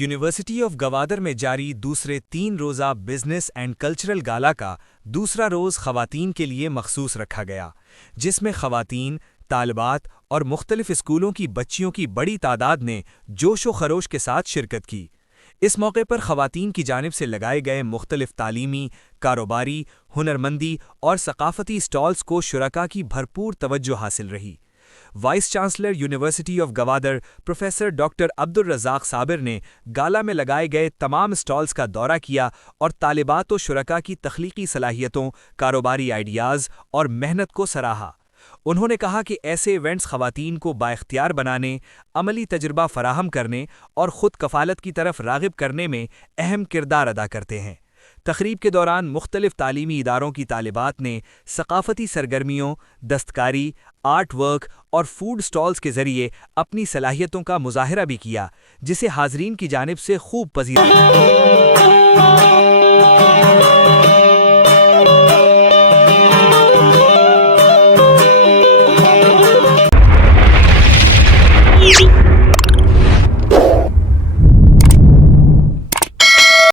University of Gwadar میں جاری دوسرے 3 روزہ بزنس اینڈ کلچرل گالا کا دوسرا روز خواتین کے لیے مخصوص رکھا گیا، جس میں خواتین، طالبات اور مختلف اسکولوں کی بچیوں کی بڑی تعداد نے جوش و خروش کے ساتھ شرکت کی۔ اس موقع پر خواتین کی جانب سے لگائے گئے مختلف تعلیمی، کاروباری، ہنرمندی اور ثقافتی اسٹالز کو شرکاء کی بھرپور توجہ حاصل رہی۔ Vice chancellor university of Gwadar professor doctor Abdulrazzaq Sabir نے گالا میں لگائے گئے تمام اسٹالز کا دورہ کیا اور طالبات و شرکاء کی تخلیقی صلاحیتوں، کاروباری آئیڈیاز اور محنت کو سراہا۔ انہوں نے کہا کہ ایسے ایونٹس خواتین کو بااختیار بنانے، عملی تجربہ فراہم کرنے اور خود کفالت کی طرف راغب کرنے میں اہم کردار ادا کرتے ہیں۔ تقریب کے دوران مختلف تعلیمی اداروں کی طالبات نے ثقافتی سرگرمیوں، دستکاری، آرٹ ورک اور فوڈ سٹالز کے ذریعے اپنی صلاحیتوں کا مظاہرہ بھی کیا، جسے حاضرین کی جانب سے خوب پذیرائی